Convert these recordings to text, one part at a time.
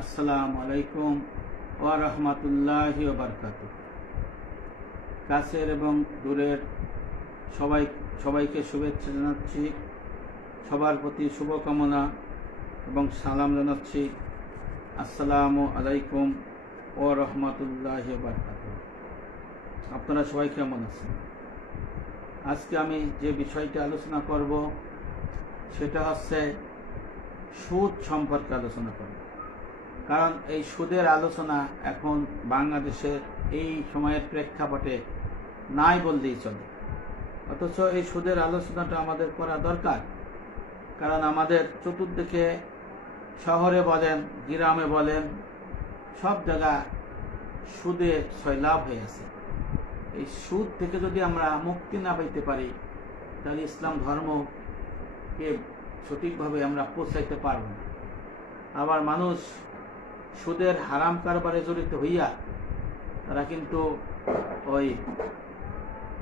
আসসালামু আলাইকুম ওয়া রাহমাতুল্লাহি ওয়া বারাকাতুহু। কাছের এবং দূরের সবাইকে শুভেচ্ছা জানাচ্ছি, সবার প্রতি শুভকামনা এবং সালাম জানাচ্ছি। আসসালামু আলাইকুম ওয়া রাহমাতুল্লাহি ওয়া বারাকাতুহু। আপনারা সবাই কেমন আছেন? আজকে আমি যে বিষয়টি আলোচনা করব সেটা হচ্ছে সুদ সম্পর্কে আলোচনা করব। কারণ এই সুদের আলোচনা এখন বাংলাদেশের এই সময়ের প্রেক্ষাপটে নাই বললেই চলে। অথচ এই সুদের আলোচনাটা আমাদের করা দরকার, কারণ আমাদের চতুর্দিকে শহরে বলেন, গ্রামে বলেন, সব জায়গা সুদে সয়লাভ হয়ে আছে। এই সুদ থেকে যদি আমরা মুক্তি না পাইতে পারি, তাহলে ইসলাম ধর্মকে সঠিকভাবে আমরা পৌঁছাইতে পারব না। আবার মানুষ সুদের হারাম কারবারে জড়িত হইয়া তারা কিন্তু ওই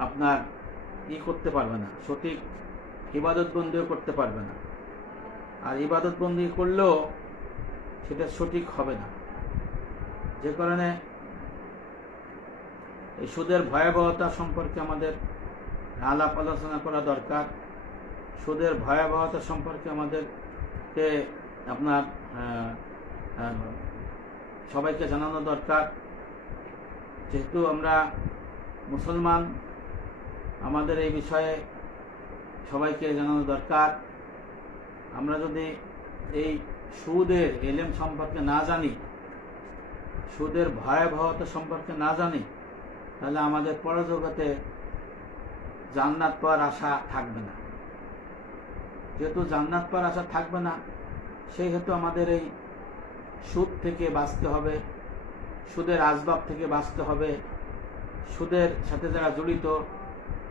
আপনার করতে পারবে না, সঠিক ইবাদত বন্দিও করতে পারবে না। আর ইবাদত বন্দি করলেও সেটা সঠিক হবে না। যে কারণে এই সুদের ভয়াবহতা সম্পর্কে আমাদের আলাপ আলোচনা করা দরকার। সুদের ভয়াবহতা সম্পর্কে আমাদেরকে আপনার সবাইকে জানানো দরকার। যেহেতু আমরা মুসলমান, আমাদের এই বিষয়ে সবাইকে জানানো দরকার। আমরা যদি এই সুদের এলেম সম্পর্কে না জানি, সুদের ভয়াবহতা সম্পর্কে না জানি, তাহলে আমাদের পরজগতে জান্নাত পাওয়ার আশা থাকবে না। যেহেতু জান্নাত পাওয়ার আশা থাকবে না, সেই হেতু আমাদের এই সুদ থেকে বাঁচতে হবে, সুদের আসবাব থেকে বাঁচতে হবে, সুদের সাথে যারা জড়িত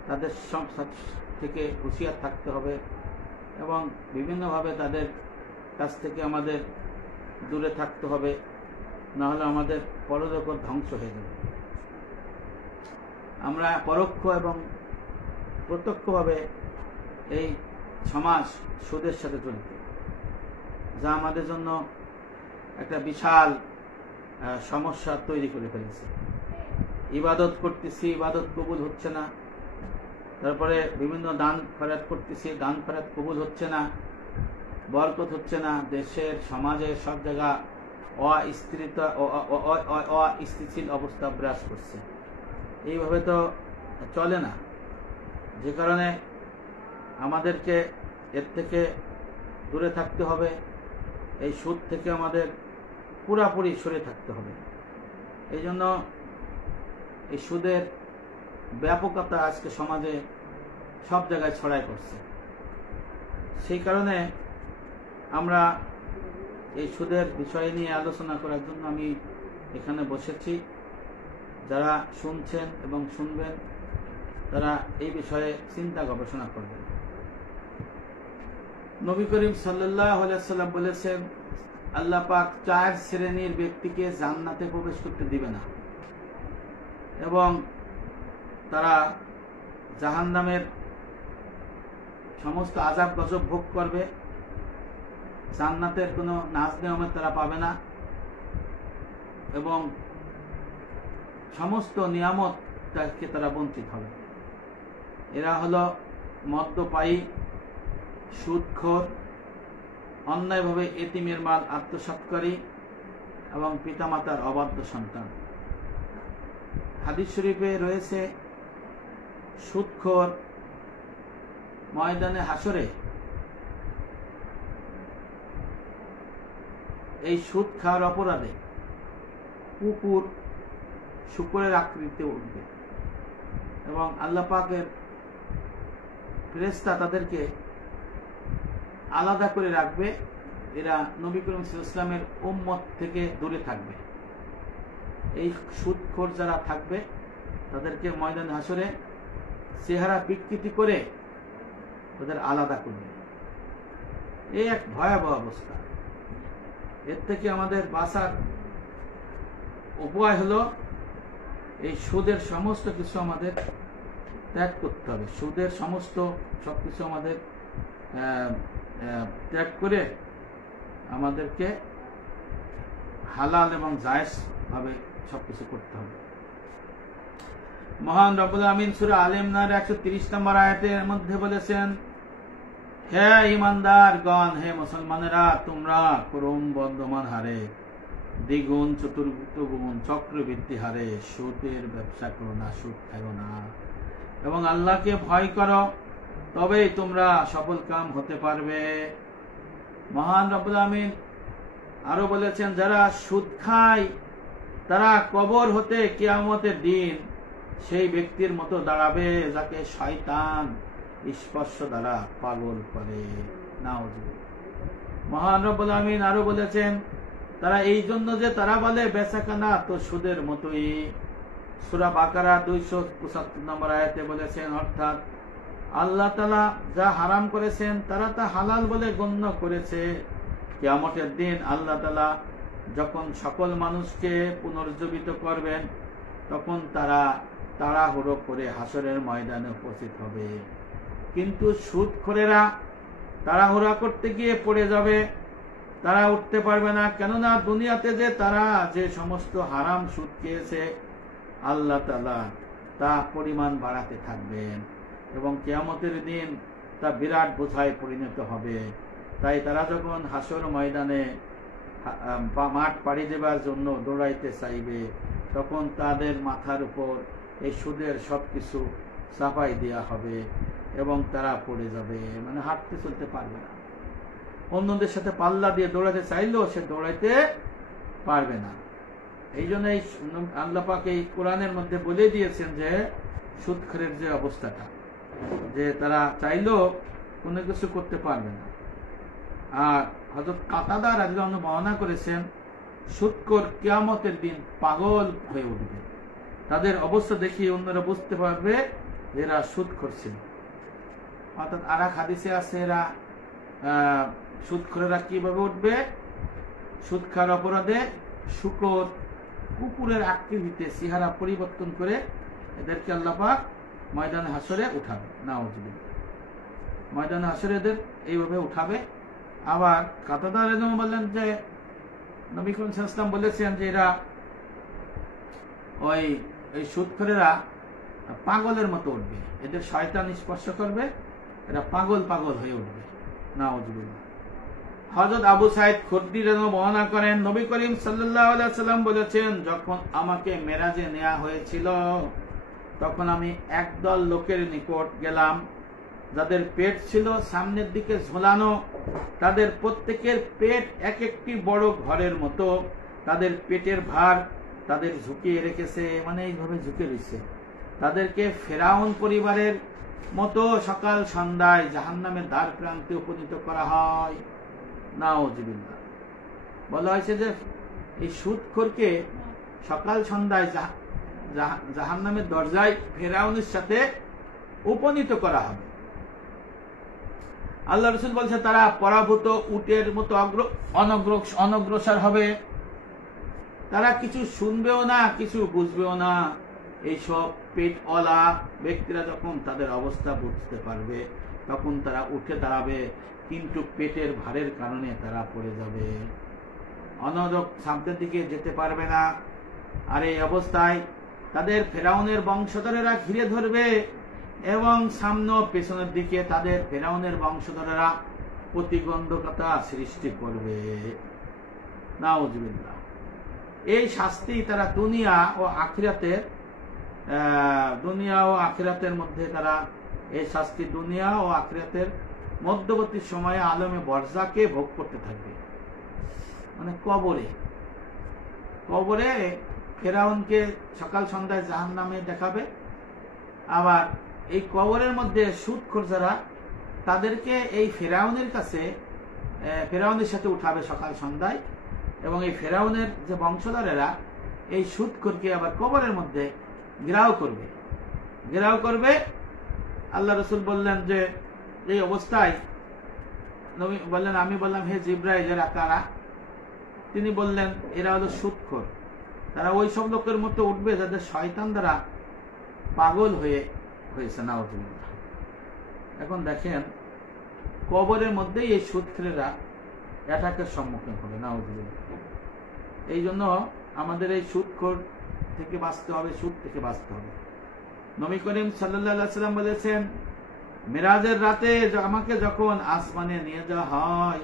তাদের থেকে হুঁশিয়ার থাকতে হবে এবং বিভিন্নভাবে তাদের কাছ থেকে আমাদের দূরে থাকতে হবে, নাহলে আমাদের পরজগৎ ধ্বংস হয়ে যাবে। আমরা পরোক্ষ এবং প্রত্যক্ষভাবে এই সমাজ সুদের সাথে জড়িত, যা আমাদের জন্য একটা বিশাল সমস্যা তৈরি করে ফেলেছে। ইবাদত করতেছি, ইবাদত কবুল হচ্ছে না। তারপরে বিভিন্ন দান খয়রাত করতেছি, দান খয়রাত কবুল হচ্ছে না, বরকত হচ্ছে না। দেশের সমাজে সব জায়গা অস্থিতিশীল অবস্থা বিরাজ করছে। এইভাবে তো চলে না। যে কারণে আমাদেরকে এর থেকে দূরে থাকতে হবে, এই সুদ থেকে আমাদের পুরাপুরি সরে থাকতে হবে। এই জন্য এই সুদের ব্যাপকতা আজকে সমাজে সব জায়গায় ছড়ায় পড়ছে। সেই কারণে আমরা এই সুদের বিষয় নিয়ে আলোচনা করার জন্য আমি এখানে বসেছি। যারা শুনছেন এবং শুনবেন তারা এই বিষয়ে চিন্তা গবেষণা করবেন। নবী করিম সাল্লাল্লাহু আলাইহি ওয়াসাল্লাম বলেছেন, আল্লাহ পাক 4 শ্রেণীর ব্যক্তিকে জান্নাতে প্রবেশ করতে দিবে না এবং তারা জাহান্নামের সমস্ত আযাব গজব ভোগ করবে। জান্নাতের কোনো নাজ নেয়ামত তারা পাবে না এবং সমস্ত নিয়ামত থেকে তারা বঞ্চিত হবে। এরা হলো মদ্যপায়ী, সুদখোর, অন্যায়ভাবে এতিমের মাল আত্মসাৎকারী এবং পিতামাতার অবাধ্য সন্তান। হাদিস শরীফে রয়েছে, সুদখোর ময়দানে হাসরে এই সুদ খাওয়ার অপরাধে কুকুর শুকরের আকৃতিতে উঠবে এবং আল্লাহ পাকের ফেরেশতা তাদেরকে আলাদা করে রাখবে। এরা নবী করিম সাল্লাল্লাহু আলাইহি ওয়াসাল্লামের উম্মত থেকে দূরে থাকবে। এই সুদখোর যারা থাকবে তাদেরকে ময়দানে হাসরে চেহারা বিকৃতি করে তাদের আলাদা করবে। এই এক ভয়াবহ অবস্থা। এর থেকে আমাদের বাঁচার উপায় হলো এই সুদের সমস্ত কিছু আমাদের ত্যাগ করতে হবে। সুদের সমস্ত সবকিছু আমাদের ত্যাগ করে আমাদেরকে হালাল এবং জায়েজ ভাবে সবকিছু করতে হবে। মহান রব্বুল আমিন সূরা আলে ইমরানের 130 নম্বর আয়াতের মধ্যে বলেছেন, হে ঈমানদারগণ, হে মুসলমানেরা, তোমরা ক্রমবর্ধমান হারে দ্বিগুণ চতুর্গুণ চক্রবৃদ্ধি হারে সুদের ব্যবসা করো না, সুদ খাও না, এবং আল্লাহকে ভয় করো, তবেই তোমরা সফল কাম হতে পারবে। মহান রব্বুল আমিন আরো বলেছেন, যারা সুদ খায় তারা কবর হতে কিয়ামতের দিন সেই ব্যক্তির মতো দাঁড়াবে যাকে শয়তান স্পর্শ দ্বারা পাগল করে। নাউজুবিল্লাহ। মহান রব্বুল আমিন আরো বলেছেন, তারা এই জন্য যে তারা বলে বেচাকেনা তো সুদের মতোই। সূরা বাকারা 275 নম্বর আয়াতে বলেছেন, অর্থাৎ আল্লাহ তাআলা যা হারাম করেছেন তারা তা হালাল বলে গণ্য করেছে। কিয়ামতের দিন আল্লাহ তাআলা যখন সকল মানুষকে পুনর্জীবিত করবেন, তখন তারা তাড়াহুড়ো করে হাসরের ময়দানে উপস্থিত হবে। কিন্তু সুদখোরেরা তাড়াহুড়া করতে গিয়ে পড়ে যাবে, তারা উঠতে পারবে না। কেননা দুনিয়াতে যে তারা যে সমস্ত হারাম সুদ খেয়েছে, আল্লাহ তাআলা তা পরিমাণ বাড়াতে থাকবেন এবং কিয়ামতের দিন তা বিরাট বোঝায় পরিণত হবে। তাই তারা যখন হাসর ময়দানে মাঠ পাড়ি দেবার জন্য দৌড়াইতে চাইবে, তখন তাদের মাথার উপর এই সুদের সবকিছু চাপাই দেওয়া হবে এবং তারা পড়ে যাবে, মানে হাঁটতে চলতে পারবে না। অন্যদের সাথে পাল্লা দিয়ে দৌড়াতে চাইলেও সে দৌড়াইতে পারবে না। এই জন্য আল্লাহ পাক এই কোরআনের মধ্যে বলে দিয়েছেন যে সুদখোরের যে অবস্থাটা, যে তারা চাইলেও কোনো কিছু করতে পারবে না। আর হযরত কাতাদা রাদিয়াল্লাহু আনহু বর্ণনা করেছেন, সুদখোর কিয়ামতের দিন পাগল হয়ে উঠবে, তাদের অবস্থা দেখিয়ে অন্যরা বুঝতে পারবে যে এরা সুদখোর ছিল। অর্থাৎ আর এক হাদিসে আছে, এরা সুদখোরেরা কিভাবে উঠবে, সুদ খাওয়ার অপরাধে শুকর কুকুরের আকৃতিতে চেহারা পরিবর্তন করে এদেরকে আল্লাহ পাক ময়দানে হাসরে উঠাবে। নাউজুবিল্লাহ। ময়দানে হাসরে এদের এইভাবে উঠাবে। আবার কাতাদা রাদিয়াল্লাহু বললেন যে নবী করিম সাল্লাল্লাহু আলাইহি ওয়াসাল্লাম বলেছেন যে এরা ওই সুদখোরেরা পাগলের মতো উঠবে, এদের শয়তান স্পর্শ করবে, এরা পাগল পাগল হয়ে উঠবে। নাউজুবিল্লাহ। হযরত আবু সাঈদ খুদরী রাদিয়াল্লাহু বর্ণনা করেন, নবী করিম সাল্লাল্লাহু আলাইহি ওয়াসাল্লাম বলেছেন, যখন আমাকে মেরাজে নেওয়া হয়েছিল তখন আমি একদল লোকের নিকট গেলাম যাদের পেট ছিল সামনের দিকে ঝোলানো, তাদের প্রত্যেকের পেট এক একটি বড় ঘরের মতো, তাদের পেটের ভার তাদের ঝুঁকিয়ে রেখেছে, মানে এইভাবে ঝুঁকে রয়েছে। তাদেরকে ফেরাউন পরিবারের মতো সকাল সন্ধ্যায় জাহান্নামের দ্বার প্রান্তে উপনীত করা হয়। নাউজুবিল্লাহ। বলা হয়েছে যে এই সুদখোরকে সকাল সন্ধ্যায় জাহান্নামের দরজায় ফেরাউনের সাথে উপনীত করা হবে। আল্লাহ রাসূল বলছে, তারা পরাভূত উটের মতো অনগ্রসর হবে, তারা কিছু শুনবেও না, কিছু বুঝবেও না। এইসব পেটওয়ালা ব্যক্তিরা যখন তাদের অবস্থা বুঝতে পারবে, তখন তারা উঠে দাঁড়াবে, কিন্তু পেটের ভারের কারণে তারা পড়ে যাবে, অনরক সামনের দিকে যেতে পারবে না। আর এই অবস্থায় তাদের ফেরাউনের বংশধরেরা ঘিরে ধরবে এবং সামনে পেছনের দিকে তাদের ফেরাউনের বংশধরেরা প্রতিবন্ধকতা সৃষ্টি করবে। নাউজুবিল্লাহ। এই শাস্তি তারা দুনিয়া ও আখিরাতের মধ্যে তারা এই শাস্তি দুনিয়া ও আখিরাতের মধ্যবর্তী সময়ে আলমে বরজাকে ভোগ করতে থাকবে। মানে কবরে ফেরাউনকে সকাল সন্ধ্যায় জাহান্নামে দেখাবে। আবার এই কবরের মধ্যে সুদখোর যারা, তাদেরকে এই ফেরাউনের কাছে ফেরাউনের সাথে উঠাবে সকাল সন্ধ্যায়, এবং এই ফেরাউনের যে বংশধরেরা এই সুদখোরকে আবার কবরের মধ্যে ঘেরাও করবে। আল্লাহ রাসূল বললেন যে এই অবস্থায় নবী বললেন, আমি বললাম, হে জিবরাইল, এরা কারা? তিনি বললেন, এরা হলো সুদখোর। তারা ওই সব লোকের মতো উঠবে যাদের শয়তান দ্বারা পাগল হয়েছে। নাউজুবিল্লাহ। এখন দেখেন, কবরের মধ্যেই এই সুদখোরেরা অ্যাটাকের সম্মুখীন হবে। নাউজুবিল্লাহ। এই জন্য আমাদের এই সুদখোর থেকে বাঁচতে হবে, সুদ থেকে বাঁচতে হবে। নবী করিম সাল্লাল্লাহু আলাইহি ওয়াসাল্লাম বলেছেন, মিরাজের রাতে আমাকে যখন আসমানে নিয়ে যাওয়া হয়,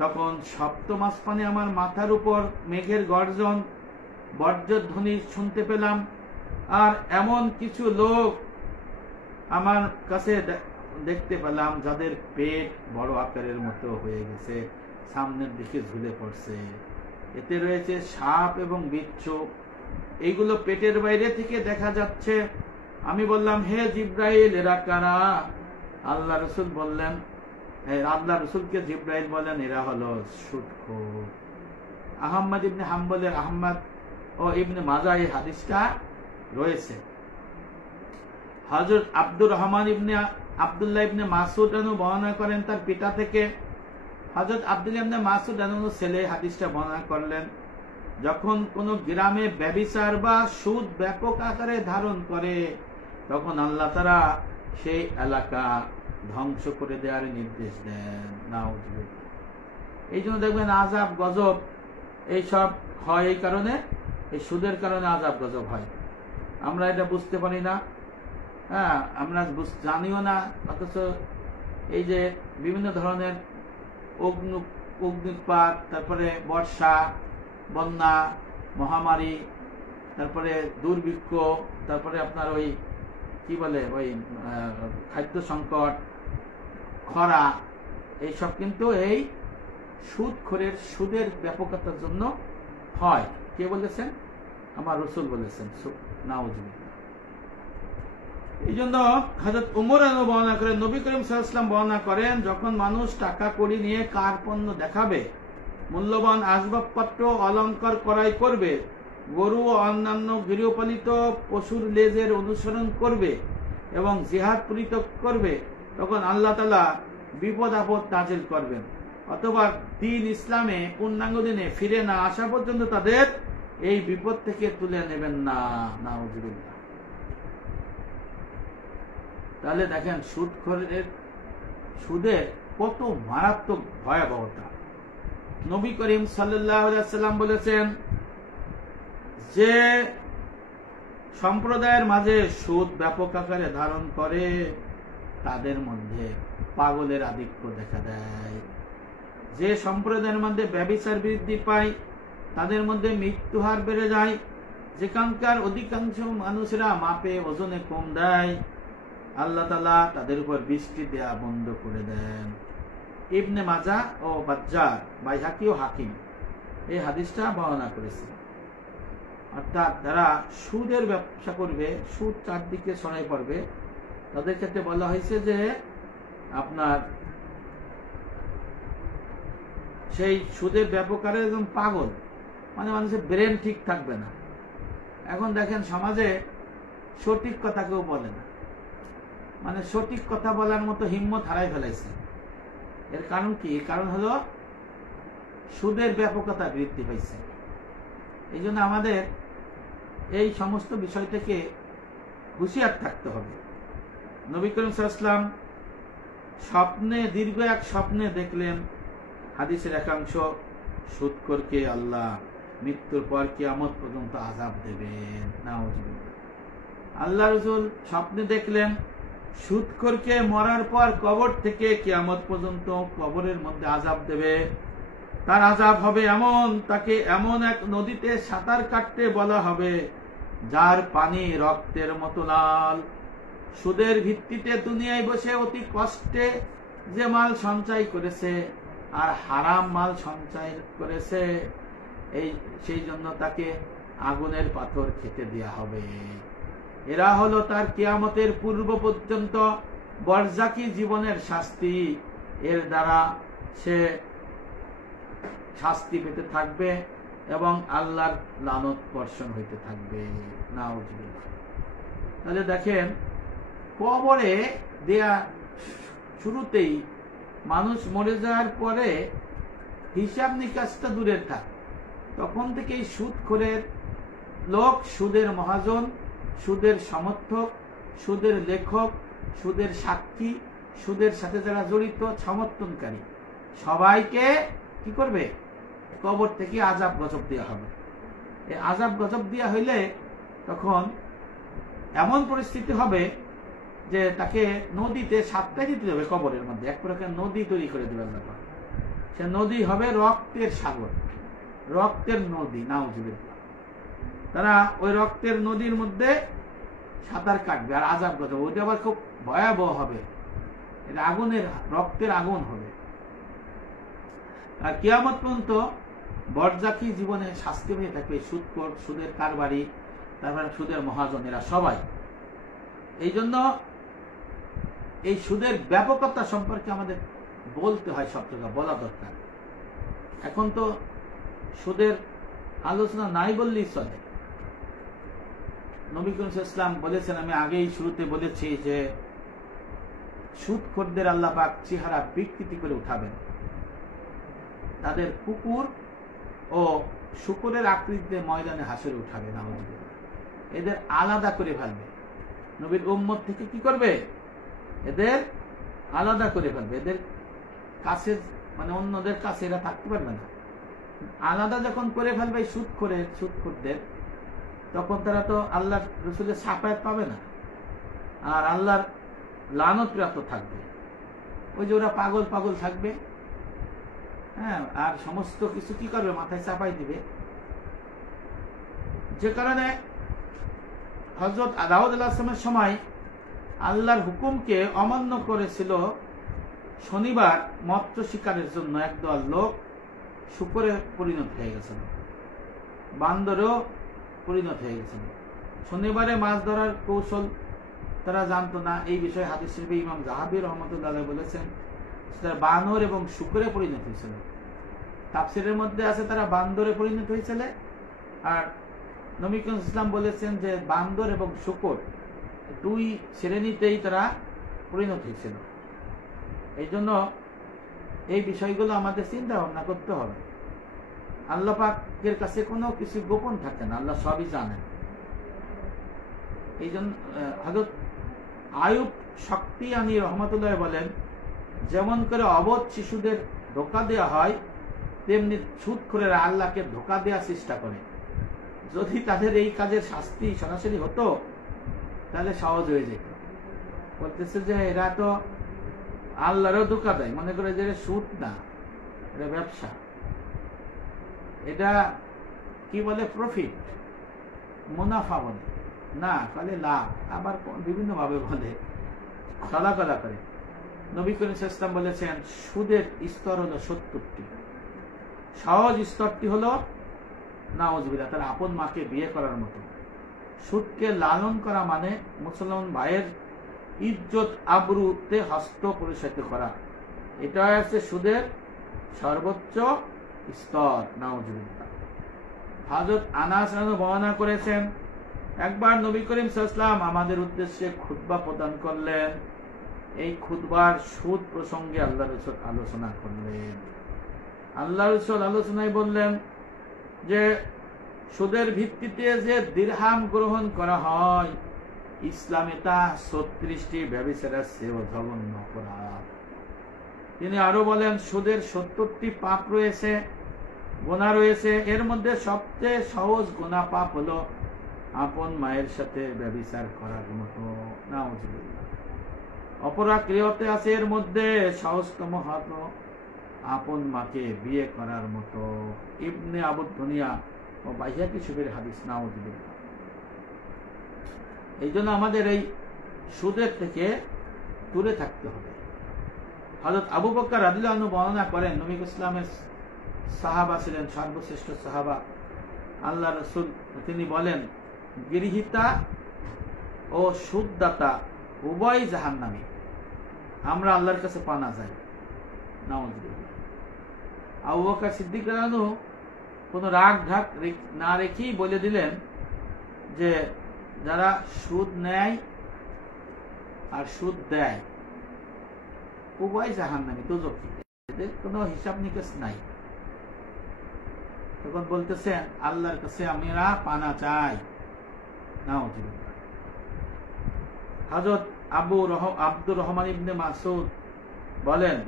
তখন সপ্তম আসমানে আমার মাথার উপর মেঘের গর্জন, বজ্রধ্বনি শুনতে পেলাম। আর এমন কিছু লোক আমার কাছে দেখতে পেলাম যাদের পেট বড় আকারের মতো হয়ে গেছে, সামনের দিকে ঝুলে পড়ছে। এতে রয়েছে সাপ এবং বিচ্ছু, এইগুলো পেটের বাইরে থেকে দেখা যাচ্ছে। আমি বললাম, হে জিব্রাইল, এরা কারা? আল্লাহ রসুল বললেন, আল্লাহ রসুলকে জিব্রাইল বলেন, এরা হলো সুদখোর। আহমদ ইবনে হাম্বলের আহমদ ও ইবনে মাজাহ এই হাদিসটা রয়েছে। হযরত আব্দুর রহমান ইবনে আব্দুল্লাহ ইবনে মাসউদ বর্ণনা করেন তার পিতা থেকে। হযরত আব্দুল্লাহ ইবনে মাসউদ ছেলে হাদিসটা বর্ণনা করলেন, যখন কোন গ্রামে ব্যভিচার বা সুদ ব্যাপক আকারে ধারণ করে, তখন আল্লাহ তাআলা সেই এলাকা ধ্বংস করে দেওয়ার নির্দেশ দেন। নাউজুবিল্লাহ। এই জন্য দেখবেন আযাব গজব এইসব হয়, এই কারণে, এই সুদের কারণে আযাব গজব হয়। আমরা এটা বুঝতে পারি না, হ্যাঁ, আমরা জানিও না। অথচ এই যে বিভিন্ন ধরনের অগ্নুৎপাত, তারপরে বর্ষা, বন্যা, মহামারী, তারপরে দুর্ভিক্ষ, তারপরে আপনার ওই কি বলে ওই খাদ্য সংকট, খরা, এইসব কিন্তু এই সুদের ব্যাপকতার জন্য হয়। কে বলেছেন? আমার রাসূল বলেছেন। নাউজুবিল্লাহ। এই জন্য হযরত ওমর বর্ণনা করেন, নবী করিম সাল্লাল্লাহু আলাইহি ওয়াসাল্লাম বর্ণনা করেন, যখন মানুষ টাকা কড়ি নিয়ে কার পণ্য দেখাবে, মূল্যবান আসবাবপত্র অলংকার ক্রয় করবে, গরু ও অন্যান্য গৃহপালিত পশুর লেজের অনুসরণ করবে এবং জিহাদ পরিত্যাগ করবে, তখন আল্লাহ তাআলা বিপদ আপদ নাযিল করবেন, অথবা দ্বীন ইসলামে পূর্ণাঙ্গ দিনে ফিরে না আসা পর্যন্ত তাদের এই বিপদ থেকে তুলে নেবেন না। নাউজুবিল্লাহ। তাহলে দেখেন সুদের কত মারাত্মক ভয়াবহতা। নবী করিম সাল্লাল্লাহু আলাইহি ওয়াসাল্লাম বলেছেন, যে সম্প্রদায়ের মাঝে সুদ ব্যাপক আকারে ধারণ করে, তাদের মধ্যে পাগলের আধিক্য দেখা দেয়। যে সম্প্রদায়ের মধ্যে ব্যভিচার বৃদ্ধি পায়, তাদের মধ্যে মৃত্যু হার বেড়ে যায়। যেখানকার অধিকাংশ মানুষেরা মাপে ওজনে কম দেয়, আল্লাহ তাআলা তাদের উপর বৃষ্টি দেয়া বন্ধ করে দেন। ইবনে মাজাহ ও বাজ্জার, বাইহাকি ও হাকিম এই হাদিসটা বর্ণনা করেছে। অর্থাৎ যারা সুদের ব্যবসা করবে, সুদ চারদিকে ছড়াই পড়বে, তাদের ক্ষেত্রে বলা হয়েছে যে আপনার সেই সুদের ব্যাপকারে একদম পাগল, মানে মানুষের ব্রেন ঠিক থাকবে না। এখন দেখেন সমাজে সঠিক কথা কেউ বলে না, মানে সঠিক কথা বলার মতো হিম্মত হারাই ফেলাইছে। এর কারণ কি? কারণ হলো সুদের ব্যাপকতা বৃদ্ধি পাইছে। এই জন্য আমাদের এই সমস্ত বিষয় থেকে হুঁশিয়ার থাকতে হবে। নবী করিম সাল্লাল্লাহু আলাইহি ওয়াসাল্লাম স্বপ্নে, দীর্ঘ এক স্বপ্নে দেখলেন, হাদিসের একাংশ, সুদখোরকে আল্লাহ মৃত্যুর পর কিয়ামত পর্যন্ত আযাব দেবেন। নাউজুবিল্লাহ। আল্লাহ রাসূল স্বপ্নে দেখলেন সুদখোরকে মরার পর কবর থেকে কিয়ামত পর্যন্ত কবরের মধ্যে আযাব দেবে। তার আযাব হবে এমন, তাকে এমন এক নদীতে সাঁতার কাটতে বলা হবে যার পানি রক্তের মতো লাল। সুদের ভিত্তিতে দুনিয়ায় বসে অতি কষ্টে যে মাল সঞ্চয় করেছে আর হারাম মাল সঞ্চয় করেছে, সেই জন্য তাকে আগুনের পাথর খেতে দেয়া হবে। এরা হলো তার কিয়ামতের পূর্ব পর্যন্ত বরজাকি জীবনের শাস্তি। এর দ্বারা সে শাস্তি পেতে থাকবে এবং আল্লাহর লানত বর্ষণ হইতে থাকবে। নাউজুবিল্লাহ। তাহলে দেখেন, কবরে দেয়া শুরুতেই মানুষ মরে যাওয়ার পরে হিসাব নিকাশটা দূরের থাক, তখন থেকেই সুদখোরের লোক, সুদের মহাজন, সুদের সমর্থক, সুদের লেখক, সুদের সাক্ষী, সুদের সাথে যারা জড়িত সমর্থনকারী, সবাইকে কি করবে? কবর থেকে আযাব গজব দেওয়া হবে। এই আযাব গজব দেওয়া হইলে তখন এমন পরিস্থিতি হবে যে তাকে নদীতে সাঁতরে দিতে হবে, কবরের মধ্যে এক প্রকার নদী তৈরি করে দেবে আল্লাহ। সে নদী হবে রক্তের সাগর, রক্তের নদী, নাউজুবিল্লাহ। তারা ওই রক্তের নদীর মধ্যে সাঁতার কাটবে আর আযাব গজব, ওইটা আবার খুব ভয়াবহ হবে। এটা আগুনের, রক্তের আগুন হবে। আর কিয়ামত পর্যন্ত বরজাখী জীবনে শাস্তি হয়ে থাকবে সুদখোর, সুদের কারবারি, তারপরে সুদের মহাজনেরা সবাই। এই জন্য এই সুদের ব্যাপকতা সম্পর্কে আমাদের বলতে হয়, সব জায়গা বলা দরকার। এখন তো সুদের আলোচনা নাই বললেই চলে। নবী করিম সাল্লাল্লাহু আলাইহি ওয়াসাল্লাম বলেছেন, আমি আগেই শুরুতে বলেছি যে সুদখোরদের আল্লাহ পাক চেহারা বিকৃতি করে উঠাবেন, তাদের কুকুর ও শুকরের আকৃতিতে ময়দানে হাসরে উঠাবে, নাউজুবিল্লাহ। এদের আলাদা করে ফেলবে, নবীর উম্মত থেকে কি করবে, এদের আলাদা করে ফেলবে। এদের কাছে মানে অন্যদের কাছে এরা থাকতে পারবে না। আলাদা যখন করে ফেলবে সুদখোরদের, তখন তারা তো আল্লাহ রসুলের শাফায়াত পাবে না, আর আল্লাহর লানত প্রাপ্ত থাকবে। ওই যে ওরা পাগল পাগল থাকবে, হ্যাঁ, আর সমস্ত কিছু কি করবে, মাথায় চাপাই দিবে। যে কারণে হযরত দাউদ আলাইহিস সালামের সময় আল্লাহর হুকুমকে অমান্য করেছিল। শনিবার মৎস্য শিকারের জন্য একদল লোক শুকরে পরিণত হয়ে গেছিল, বান্দরেও পরিণত হয়ে গেছিল। শনিবারে মাছ ধরার কৌশল তারা জানতো না। এই বিষয়ে হাদিস শরীফে ইমাম যাহাবী রাহমাতুল্লাহ আলাইহি বলেছেন তারা বানর এবং শুকরে পরিণত হয়েছিল। তাফসীরের মধ্যে আছে তারা বান্দরে পরিণত হয়েছিল। আর নবী করিম সাল্লাল্লাহু আলাইহি ওয়াসাল্লাম বলেছেন যে বান্দর এবং শুকর দুই শ্রেণীতেই তারা পরিণত হয়েছিল। এই জন্য এই বিষয়গুলো আমাদের চিন্তা ভাবনা করতে হবে। আল্লাহ পাকের কাছে কোনো কিছু গোপন থাকে না, আল্লাহ সবই জানেন। এই জন্য হযরত আয়ুব শক্তিয়ানী রহমতুল্লাহ বলেন, যেমন করে অবধ শিশুদের ধোঁকা দেওয়া হয়, তেমনি সুদখোরেরা আল্লাহকে ধোঁকা দেওয়ার চেষ্টা করে। যদি তাদের এই কাজের শাস্তি সরাসরি হতো তাহলে সহজ হয়ে যেত। বলতেছে যে এরা তো আল্লাহরও ধোঁকা দেয়, মনে করে যে সুদ না, এটা ব্যবসা, এটা কি বলে, প্রফিট, মুনাফা বলে না, ফলে লাভ, আবার বিভিন্ন ভাবে বলে, খোলা করে। নবী করিম সাল্লাল্লাহু আলাইহি ওয়াসাল্লাম বলেছেন সুদের স্তর হলো 70টি। সহজ স্তরটি হলো নাউজুবিল্লাহ তার আপন মাকে বিয়ে করার মতো। সুদকে লালন করা মানে মুসলমান ভাইয়ের ইজ্জত আবরুতে হস্ত পরিচালিত করা, এটা হচ্ছে সুদের সর্বোচ্চ স্তর, নাউজুবিল্লাহ। হযরত আনাস রাদিয়াল্লাহু বর্ণনা করেছেন, একবার নবী করিম সাল্লাল্লাহু আলাইহি ওয়াসাল্লাম আমাদের উদ্দেশ্যে খুতবা প্রদান করলেন। এই খুতবার সুদ প্রসঙ্গে আল্লাহ রাসূল আলোচনা করলেন। আল্লাহ রাসূল আলোচনায় বললেন যে সুদের ভিত্তিতে যে দিরহাম গ্রহণ করা হয়, ইসলামে তা 36টি ব্যভিচারের চেয়েও জঘন্য অপরাধ। তিনি আরো বলেন সুদের 70টি পাপ রয়েছে, গুনাহ রয়েছে। এর মধ্যে সবচেয়ে সহজ গুনাহ পাপ হলো আপন মায়ের সাথে ব্যভিচার করার মতো, নাউজুবিল্লাহ। অপরাধ ক্রিয়াতে আছে এর মধ্যে সহজতম হলো আপন মাকে বিয়ে করার মতো। ইবনে আবু দুনিয়া ও বাইহাকি শরীফের হাদিস, নাউজুবিল্লাহ। এই জন্য আমাদের এই সুদের থেকে দূরে থাকতে হবে। হযরত আবু বকর রাদিয়াল্লাহু আনহু বর্ণনা করেন, নবী ইসলামের সাহাবা ছিলেন সর্বশ্রেষ্ঠ সাহাবা আল্লাহ রাসূল। তিনি বলেন গৃহীতা ও সুদদাতা উভয় জাহান্নামী, আমরা আল্লাহর কাছে পানা যাই, নাউজুবিল্লাহ। আবু বকর সিদ্দিক রাদিয়াল্লাহু আনহু কোনো রাগ ঢাক না রেখেই বলে দিলেন যে যারা সুদ নেয় আর সুদ দেয় উভয় জাহান্নামী, দোজখী, এদের কোনো হিসাব নিকেশ নাই। তখন বলতেছেন আল্লাহর কাছে আমরা পানা চাই, নাউজুবিল্লাহ। হযরত আব্দুর রহমান ইবনে মাসউদ বলেন,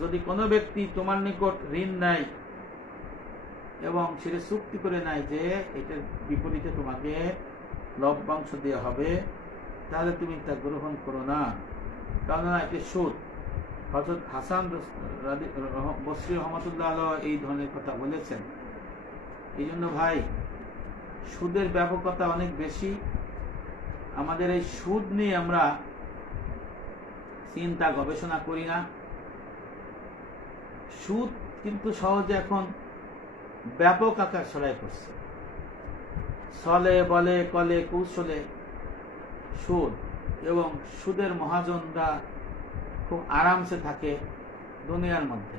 যদি কোনো ব্যক্তি তোমার নিকট ঋণ নেয় এবং সেটা চুক্তি করে নেয় যে এটার বিপরীতে তোমাকে লভ্যাংশ দেওয়া হবে, তাহলে তুমি তা গ্রহণ করো না, কেননা এটি সুদ। হযরত হাসান বসরি রহমাতুল্লাহ আলাইহি এই ধরনের কথা বলেছেন। এই জন্য ভাই, সুদের ব্যাপকতা অনেক বেশি। আমাদের এই সুদ নিয়ে আমরা চিন্তা গবেষণা করি না। সুদ কিন্তু সহজে এখন ব্যাপক আকার ছড়াই পড়ছে। ছলে বলে কলে কৌশলে সুদ, এবং সুদের মহাজনরা খুব আরামসে থাকে দুনিয়ার মধ্যে।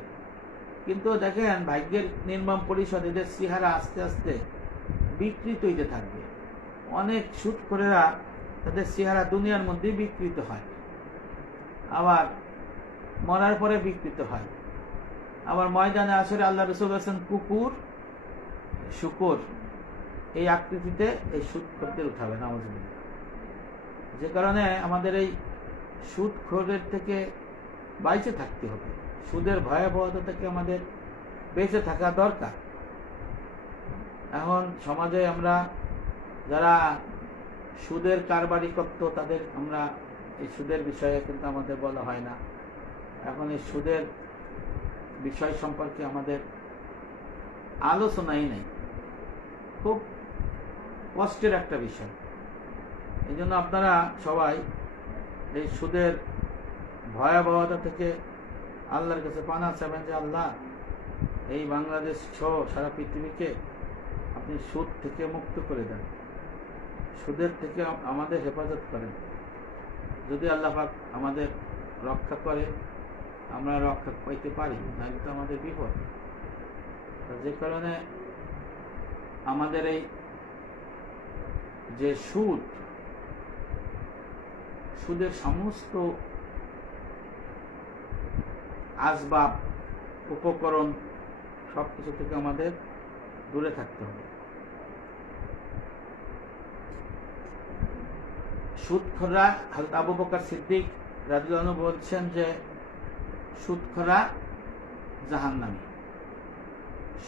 কিন্তু দেখেন, ভাগ্যের নির্মম পরিষদ, এদের চেহারা আস্তে আস্তে বিকৃত হইতে থাকবে। অনেক সুদখোরেরা তাদের চেহারা দুনিয়ার মধ্যে বিকৃত হয়, আবার মরার পরে বিকৃত হয়। আবার ময়দানে আসরে আল্লাহ রাসূল বলেছেন কুকুর শুকর এই আকৃতিতে এই সুদখোরদের উঠাবে, নাউযুবিল্লাহ। যে কারণে আমাদের এই সুদখোরের থেকে বাইচে থাকতে হবে, সুদের ভয়াবহতা থেকে আমাদের বেঁচে থাকা দরকার। এখন সমাজে আমরা যারা সুদের কারবারি করত, তাদের আমরা এই সুদের বিষয়ে কিন্তু আমাদের বলা হয় না। এখন এই সুদের বিষয় সম্পর্কে আমাদের আলোচনাই নেই, খুব কষ্টের একটা বিষয়। এই জন্য আপনারা সবাই এই সুদের ভয়াবহতা থেকে আল্লাহর কাছে পানা চাবেন যে আল্লাহ, এই বাংলাদেশ সহ সারা পৃথিবীকে আপনি সুদ থেকে মুক্ত করে দেন, সুদের থেকে আমাদের হেফাজত করেন। যদি আল্লাহ পাক আমাদের রক্ষা করে, আমরা রক্ষা পাইতে পারি, নাহলে তো আমাদের বিপদ। যে কারণে আমাদের এই যে সুদের সমস্ত আসবাব উপকরণ সবকিছু থেকে আমাদের দূরে থাকতে হবে। সুদখোররা, হযরত আবু বকর সিদ্দিক রাদিয়াল্লাহু আনহু বলছেন যে সুদখোররা জাহান্নামী।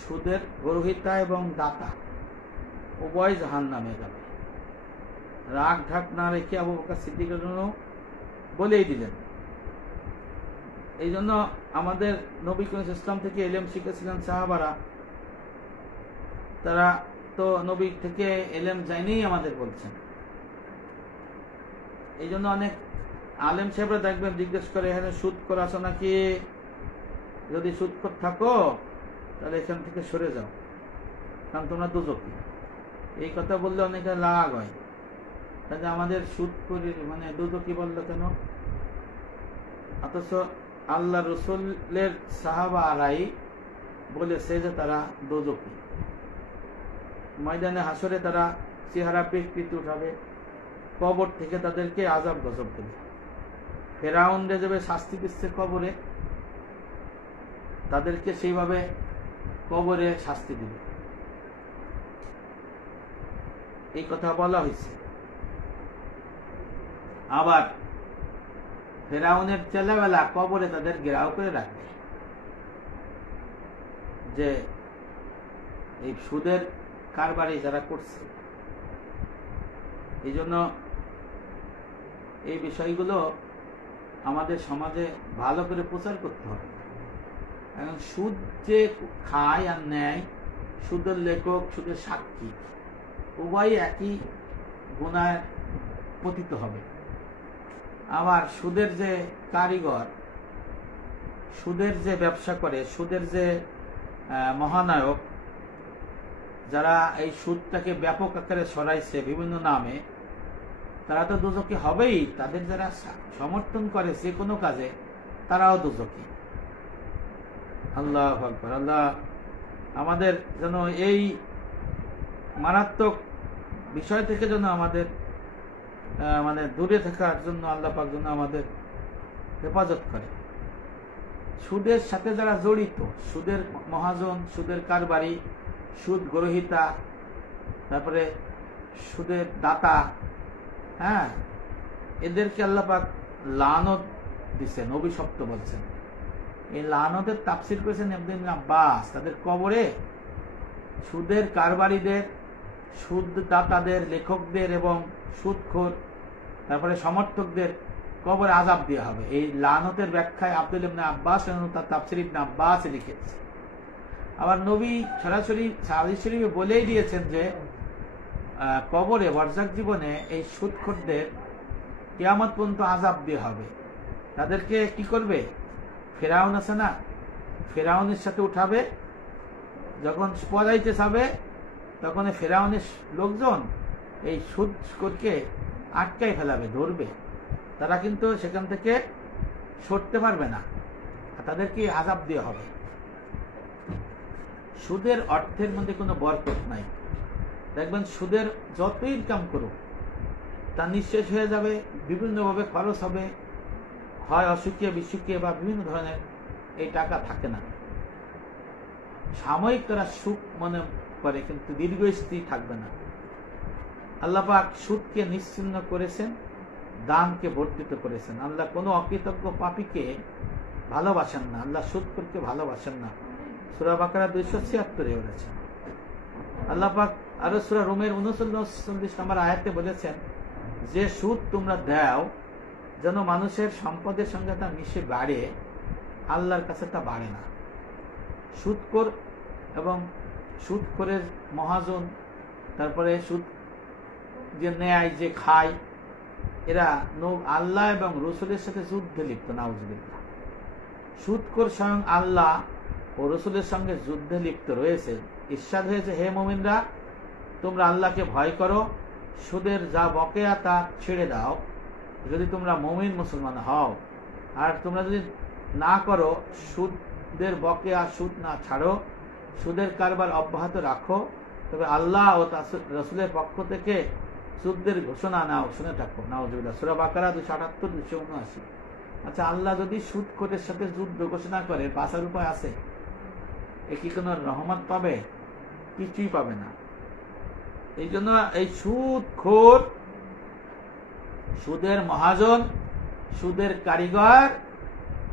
সুদের গ্রহীতা এবং দাতা উভয় জাহান্নামে যাবে। রাগ ঢাক না রেখে আবু বকর সিদ্দিকের জন্য বলেই দিলেন। এই জন্য আমাদের নবী করিম ইসলাম থেকে ইলম শিখেছিলেন সাহাবারা, তারা তো নবী থেকে ইলম জানেই আমাদের বলছেন। এই জন্য অনেক আলেম সাহেবরা দেখবেন জিজ্ঞেস করে, এখানে সুদখোর আছো নাকি? যদি সুদখোর থাকো তাহলে এখান থেকে সরে যাও, কারণ তোমরা দোজখী। এই কথা বললে অনেকে রাগ হয়, তাহলে আমাদের সুদখোর মানে দোজখী বললো কেন? অথচ আল্লাহ রসুলের সাহাবারাই বলেছে যে তারা দোজখী। ময়দানে হাসরে তারা চেহারা বিকৃত উঠাবে, কবর থেকে তাদেরকে আযাব গজব দেবে। ফেরাউন যেভাবে শাস্তি দিচ্ছে কবরে, তাদেরকে সেইভাবে কবরে শাস্তি দিবে, এই কথা বলা হয়েছে। আবার ফেরাউনের ছেলেবেলা কবরে তাদের ঘেরাও করে রাখবে, যে এই সুদের কারবারি যারা করছে। এই জন্য এই বিষয়গুলো আমাদের সমাজে ভালো করে প্রচার করতে হবে। এখন সুদ যে খায় আর নেয়, সুদের লেখক, সুদের সাক্ষী, উভয় একই গুনায় পতিত হবে। আবার সুদের যে কারিগর, সুদের যে ব্যবসা করে, সুদের যে মহানায়ক, যারা এই সুদটাকে ব্যাপক আকারে ছড়াইছে বিভিন্ন নামে, তারা তো দোজখী হবেই। তাদের যারা সমর্থন করে যে কোনো কাজে, তারাও দোজখী। আল্লাহু আকবার। আল্লাহ আমাদের যেন এই মারাত্মক বিষয় থেকে যেন আমাদের মানে দূরে থাকার জন্য আল্লাহ পাক যেন আমাদের হেফাজত করে। সুদের সাথে যারা জড়িত, সুদের মহাজন, সুদের কারবারি, সুদ গ্রহীতা, তারপরে সুদের দাতা, হ্যাঁ, এদেরকে আল্লাহ পাক লানত দিচ্ছেন, অভিশপ্ত বলছেন। এই লানতের তাফসীর করেছেন ইবনে আব্বাস। তাদের কবরে সুদের কারবারিদের, সুদদাতাদের, লেখকদের এবং সুদখোর, তারপরে সমর্থকদের কবরে আযাব দেওয়া হবে। এই লানতের ব্যাখ্যায় আব্দুল ইবনে আব্বাস তার তাফসীর ইবনে আব্বাস লিখেছে। আবার নবী সরাসরি হাদিস শরীফে বলেই দিয়েছেন যে কবরে বরজাক জীবনে এই সুদখোরদের কিয়ামত পর্যন্ত আযাব দেওয়া হবে। তাদেরকে কি করবে? ফেরাউন আছে না, ফেরাউনের সাথে উঠাবে, যখন পলাইতে যাবে তখন ফেরাউনের লোকজন এই সুদখোরকে আটকাই ফেলাবে, ধরবে। তারা কিন্তু সেখান থেকে সরতে পারবে না, তাদেরকে আযাব দেওয়া হবে। সুদের অর্থের মধ্যে কোনো বরকত নাই। দেখবেন সুদের যত ইনকাম করুক তা নিঃশেষ হয়ে যাবে, বিভিন্নভাবে খরচ হবে, হয় অসুখে বিসুখে বা বিভিন্ন ধরনের এই টাকা থাকে না। সাময়িক তারা সুখ মনে করে, কিন্তু দীর্ঘস্থায়ী থাকবে না। আল্লাহ পাক সুদকে নিশ্চিহ্ন করেছেন, দানকে বর্ধিত করেছেন। আল্লাহ কোনো অকৃতজ্ঞ পাপীকে ভালোবাসেন না, আল্লাহ সুদখোরকে ভালোবাসেন না। সূরা বাকারা 276 বলেছেন। আল্লাহ পাক আরো সূরা রুমের 39 নম্বর আয়াতে বলেছেন যে সুদ তোমরা দাও যেন মানুষের সম্পদের সঙ্গে তা মিশে বাড়ে, আল্লাহর কাছে তা বাড়ে না। সুদখোর এবং সুদখোরের মহাজন, তারপরে সুদ যে নেয়, যে খায়, এরা আল্লাহ এবং রসুলের সাথে যুদ্ধে লিপ্ত। নাউজুবিল্লাহ। সুদখোর স্বয়ং আল্লাহ ও রসুলের সঙ্গে যুদ্ধে লিপ্ত রয়েছে। ইরশাদ হয়েছে, হে মুমিনরা, তোমরা আল্লাহকে ভয় করো, সুদের যা বকেয়া তা ছেড়ে দাও যদি তোমরা মুমিন মুসলমান হও। আর তোমরা যদি না করো, সুদের বকেয়া সুদ না ছাড়ো, সুদের কারবার অব্যাহত রাখো, তবে আল্লাহ ও রসুলের পক্ষ থেকে যুদ্ধের ঘোষণা নাও, শুনে থাকো। নাউজুবিল্লাহ। সূরা বাকারা 278, 279। আচ্ছা, আল্লাহ যদি সুদখোরের সাথে যুদ্ধ ঘোষণা করে, বাঁচার উপায় আছে? এ কি কোনো রহমত পাবে? কিছুই পাবে না। এই জন্য এই সুদখোর, সুদের মহাজন, সুদের কারিগর,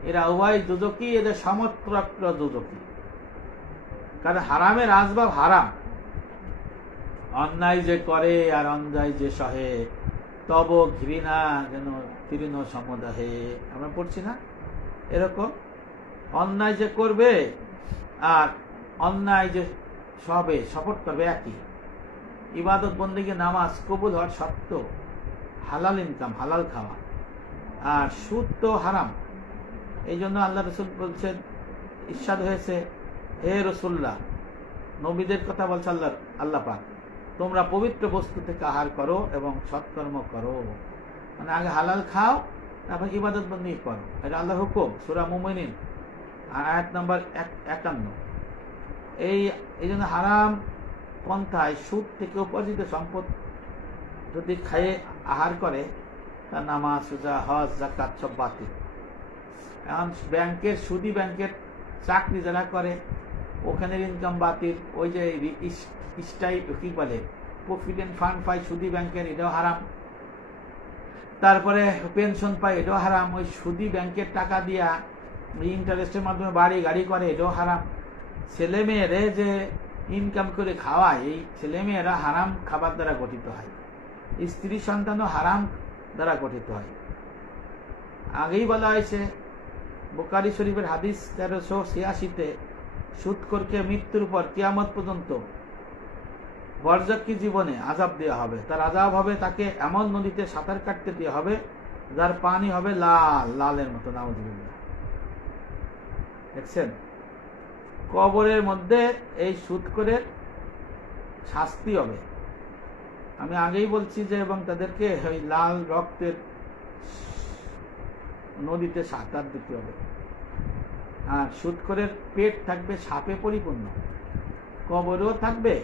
এরা উভয় দোজখী, এদের সমত্র দোজখী। কারণ হারামের আসবাব হারাম। অন্যায় যে করে আর অন্যায় যে সহে, তব ঘৃণা যেন তৃণ সমুদাহে, আমরা পড়ছি না? এরকম অন্যায় যে করবে আর অন্যায় যে সবে সাপোর্ট করবে একই। ইবাদত বন্দেগী নামাজ কবুল হওয়ার শর্ত হালাল ইনকাম, হালাল খাওয়া, আর সুদ তো হারাম। এই জন্য আল্লাহ রসুল বলছেন, ইরশাদ হয়েছে, হে রসুল্লাহ, নবীদের কথা বলছে আল্লাহ পাক, তোমরা পবিত্র বস্তু থেকে আহার করো এবং সৎকর্ম করো। মানে আগে হালাল খাও, তারপর ইবাদত বন্দেগী করো। এটা আল্লাহর হুকুম। সূরা মুমিনিন আয়াত নম্বর 51। এই জন্য হারাম পন্থায় সুদ থেকে উপার্জিত সম্পদ যদি খায়ে আহার করে, তার নামাজ, রোজা, হজ, যাকাত সব বাতিল। এখন ব্যাংকের সুদী ব্যাংকের চাকরি যারা করে, ওখানের ইনকাম বাতিল। ওই যে কি বলে, প্রভিডেন্ট ফান্ড পায় সুদী ব্যাংকের, এটাও হারাম। তারপরে পেনশন পায়, এটাও হারাম। ওই সুদী ব্যাংকের টাকা দিয়া ইন্টারেস্টের মাধ্যমে বাড়ি গাড়ি করে, এটাও হারাম। ছেলে মেয়েরে যে ইনকাম করে খাওয়ায়, এই ছেলে মেয়েরা হারাম খাবার দ্বারা গঠিত হয়। স্ত্রী সন্তানও হারাম দ্বারা গঠিত হয়। আগেই বলা হয়েছে বুখারী শরীফের হাদিস 1386-তে, সুদখোরকে মৃত্যুর পর কিয়ামত পর্যন্ত বরজাকি জীবনে আযাব দেওয়া হবে। তার আযাব হবে, তাকে এমন নদীতে সাঁতার কাটতে দেওয়া হবে যার পানি হবে লাল, লালের মতো। নাউজুবিল্লাহ। দেখছেন, কবরের মধ্যে এই সুদখোরের শাস্তি হবে। আমি আগেই বলছি যে, এবং তাদেরকে ওই লাল রক্তের নদীতে সাঁতার দিতে হবে। আর সুদখোরের পেট থাকবে সাপে পরিপূর্ণ, কবরেও থাকবে,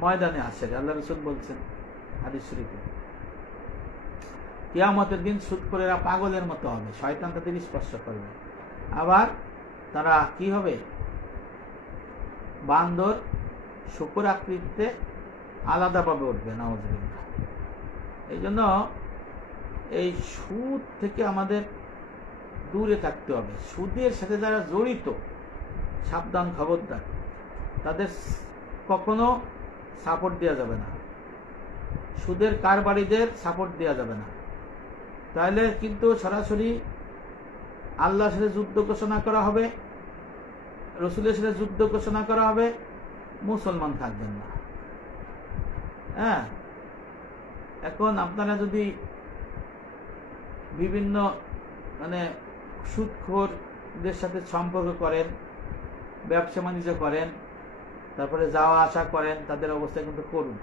ময়দানে হাসরে। আল্লাহ রাসূল বলছেন হাদিস শরীফে, কিয়ামতের দিন সুদখোরেরা পাগলের মতো হবে, শয়তান তাদের স্পর্শ করবে। আবার তারা কি হবে? বান্দর শুকর আকৃতিতে আলাদাভাবে উঠবে। নাউজুবিল্লাহ। এই জন্য এই সুদ থেকে আমাদের দূরে থাকতে হবে। সুদের সাথে যারা জড়িত, সাবধান, খবরদার। তাদের কখনো সাপোর্ট দেওয়া যাবে না, সুদের কারবারিদের সাপোর্ট দেওয়া যাবে না। তাহলে কিন্তু সরাসরি আল্লাহর সাথে যুদ্ধ ঘোষণা করা হবে, রসুলের সাথে যুদ্ধ ঘোষণা করা হবে, মুসলমান থাকবেন না। হ্যাঁ, এখন আপনারা যদি বিভিন্ন সুদখোরদের সাথে সম্পর্ক করেন, ব্যবসা বাণিজ্য করেন, তারপরে যাওয়া আসা করেন, তাদের অবস্থা কিন্তু করুন।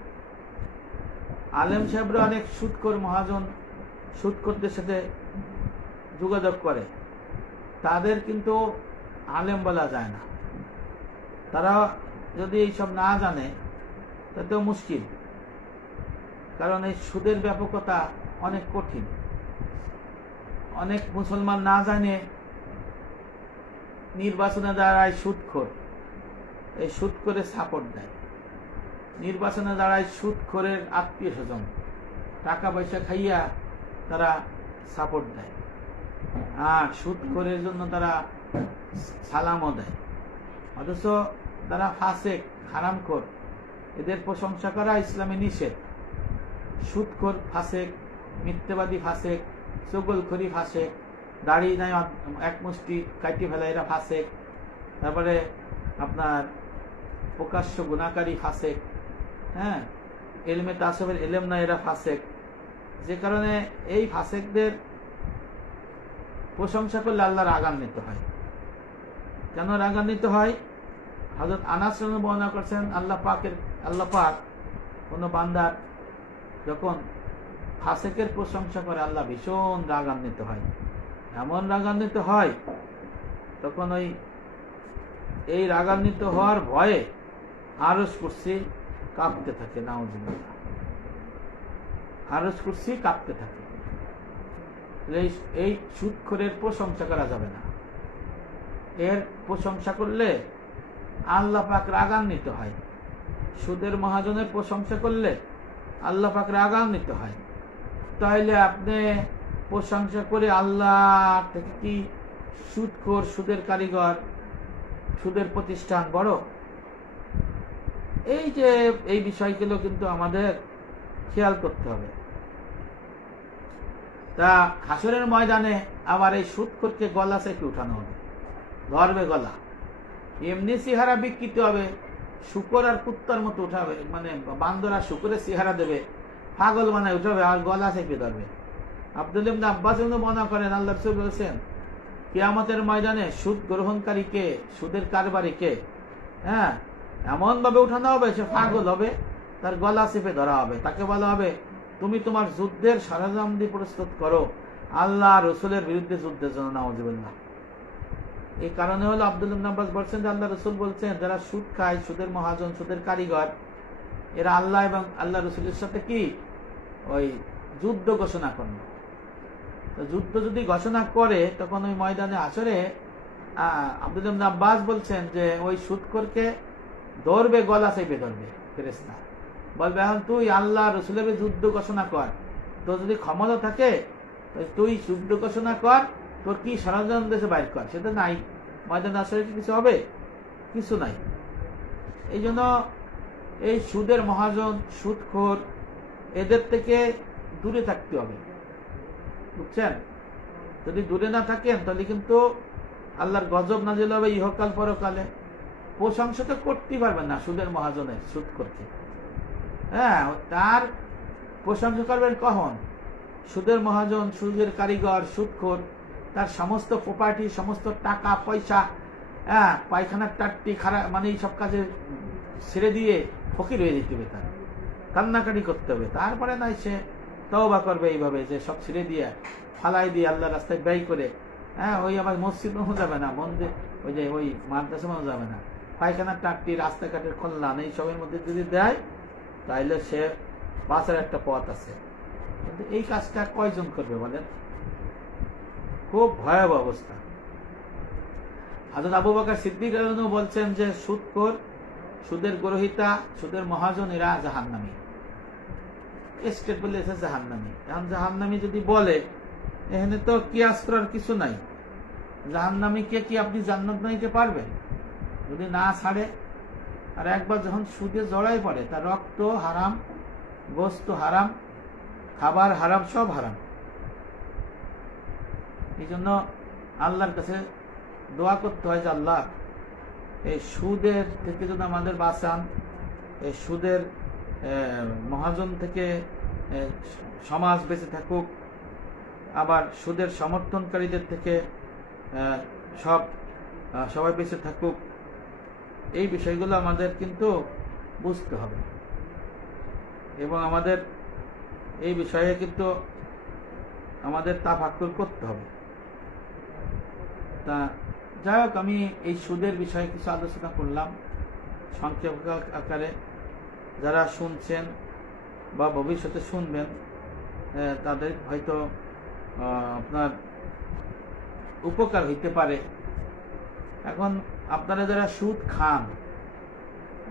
আলেম সাহেবরা অনেক সুদখোর মহাজন সুদখোরদের সাথে যোগাযোগ করে, তাদের কিন্তু আলেম বলা যায় না। তারা যদি এইসব না জানে তাতেও মুশকিল, কারণ এই সুদের ব্যাপকতা অনেক কঠিন। অনেক মুসলমান না জানে নির্বাচনে দাঁড়ায় সুদখোর, এই সুদখোরে সাপোর্ট দেয়। নির্বাচনে দাঁড়ায় সুদখোরের আত্মীয় স্বজন টাকা পয়সা খাইয়া তারা সাপোর্ট দেয়, আর সুদখোরের জন্য তারা সালামও দেয়। অথচ তারা ফাসেক, হারামখোর, এদের প্রশংসা করা ইসলামে নিষেধ। সুদখোর ফাসেক, মিথ্যাবাদী ফাসেক, চগলখড়ি ফাসেক, দাড়ি নাই এক মুষ্টি কাটি ফেলা এরা ফাসেক, তারপরে আপনার প্রকাশ্য গুনাহকারী ফাসেক, হ্যাঁ, এলমে তাসবের এলেম না এরা ফাসেক। যে কারণে এই ফাসেকদের প্রশংসা করলে আল্লাহ রাগান্বিত হয়। কেন রাগান্বিত হয়? হযরত আনাস বর্ণনা করছেন, আল্লাহ পাক কোন বান্দার যখন ফাসেকের প্রশংসা করে আল্লাহ ভীষণ রাগান্বিত হয়। এমন রাগান্বিত হয় তখন এই রাগান্বিত হওয়ার ভয়ে আরশ কুরসি কাঁপতে থাকে। নাউজুবিল্লাহ, আরশ কুরসি কাঁপতে থাকে। এই সুদখোরের প্রশংসা করা যাবে না। এর প্রশংসা করলে আল্লাহ পাক রাগান্বিত হয়। সুদের মহাজনের প্রশংসা করলে আল্লাহ পাক রাগান্বিত হয়। তাইলে আপনি প্রশংসা করে আল্লাহ থেকে কি সুদখোর, সুদের কারিগর, সুদের প্রতিষ্ঠান বড়? এই বিষয়গুলো কিন্তু আমাদের খেয়াল করতে হবে। তা হাসরের ময়দানে আবার এই সুদখোরকে গলা থেকে উঠানো হবে, ধরবে গলা, এমনি চেহারা বিকৃত হবে, শুকর আর কুত্তার মতো উঠাবে, বান্দর আর শুকরের চেহারা দেবে, পাগল বানায় উঠাবে আর গলা চেপে ধরবে। আব্দুল ইবনে আব্বাস বর্ণনা করেন, আল্লাহ রাসূল বলেছেন, কিয়ামতের ময়দানে সুদ গ্রহণকারীকে, সুদের কারবারিকে, হ্যাঁ, এমন ভাবে উঠানো হবে সে পাগল হবে, তার গলা চেপে ধরা হবে। তাকে বলা হবে, তুমি তোমার যুদ্ধের সরঞ্জাম দিয়ে প্রস্তুত করো, আল্লাহ রসুলের বিরুদ্ধে যুদ্ধের জন্য। নাউজুবিল্লাহ। এই কারণে হলো আব্দুল ইবনে আব্বাস বলছেন যে আল্লাহ রসুল বলছেন, যারা সুদ খায়, সুদের মহাজন, সুদের কারিগর, এরা আল্লাহ এবং আল্লাহ রসুলের সাথে কি যুদ্ধ ঘোষণা করল। যুদ্ধ যদি ঘোষণা করে তখন ওই ময়দানে আসরে আব্দুল ইবনে আব্বাস বলছেন যে ওই সুদখোরকে ধরবে, গলা চেপে ধরবে ফেরেশতা, বলবে, এখন তুই আল্লাহ রসুলের যুদ্ধ ঘোষণা কর, তোর যদি ক্ষমতা থাকে তুই যুদ্ধ ঘোষণা কর, তোর কি সরঞ্জাম দেশে বাইর কর। সেটা নাই, ময়দানে আসরে কিছু হবে? কিছু নাই। এই জন্য এই সুদের মহাজন, সুদখোর, এদের থেকে দূরে থাকতে হবে, বুঝছেন? যদি দূরে না থাকেন তাহলে কিন্তু আল্লাহর গজব নাজিল হবে ইহকাল পরকালে। প্রশংসা তো করতেই পারবেন না সুদের মহাজনের, সুদখোরকে। হ্যাঁ, তার প্রশংসা করবেন কখন? সুদের মহাজন, সুদের কারিগর, সুদখোর তার সমস্ত প্রপার্টি, সমস্ত টাকা পয়সা, হ্যাঁ, পায়খানার টাট্টি খারাপ, এই সব কাজে ছেড়ে দিয়ে ফকির হয়ে যেতে হবে, তার কান্নাকাটি করতে হবে। তারপরে নাই সে তওবা করবে এইভাবে যে সব ছেড়ে দিয়ে ফালাই দিয়ে আল্লাহ রাস্তায় ব্যয় করে, হ্যাঁ, আবার মসজিদও যাবে না, মন্দির ওই মাদ্রাসাও যাবে না, পায়খানার টাট্টি, রাস্তাঘাটের কল্যাণ এই সবের মধ্যে যদি দেয় তাইলে সে বাঁচার একটা পথ আছে। কিন্তু এই কাজটা কয়জন করবে বলেন? খুব ভয়াবহ অবস্থা। হযরত আবু বকর সিদ্দিক রাদিয়াল্লাহু আনহু বলছেন যে সুদখোর, সুদের গ্রহীতা, সুদের মহাজন এরা জাহান্নামী। স্টেট বলে এসে জাহান্নামী। এখন জাহান্নামী যদি বলে, এখানে তো কিয়াস করার কিছু নাই। জাহান্নামীকে কি আপনি জান্নাত নিতে পারবেন? যদি না ছাড়ে, আর একবার যখন সুদে জড়াই পড়ে তার রক্ত হারাম, গোস্ত হারাম, খাবার হারাম, সব হারাম। এই জন্য আল্লাহর কাছে দোয়া করতে হয় যে আল্লাহ এই সুদের থেকে যদি আমাদের বাঁচান, এই সুদের মহাজন থেকে সমাজ বেঁচে থাকুক, আবার সুদের সমর্থনকারীদের থেকে সবাই বেঁচে থাকুক। এই বিষয়গুলো আমাদের কিন্তু বুঝতে হবে এবং আমাদের এই বিষয়ে কিন্তু আমাদের তাফাক্কুর করতে হবে। তা যাই হোক, আমি এই সুদের বিষয়ে কিছু আলোচনা করলাম সংক্ষেপ আকারে। যারা শুনছেন বা ভবিষ্যতে শুনবেন তাদের হয়তো আপনার উপকার হইতে পারে। এখন আপনারা যারা সুদ খান,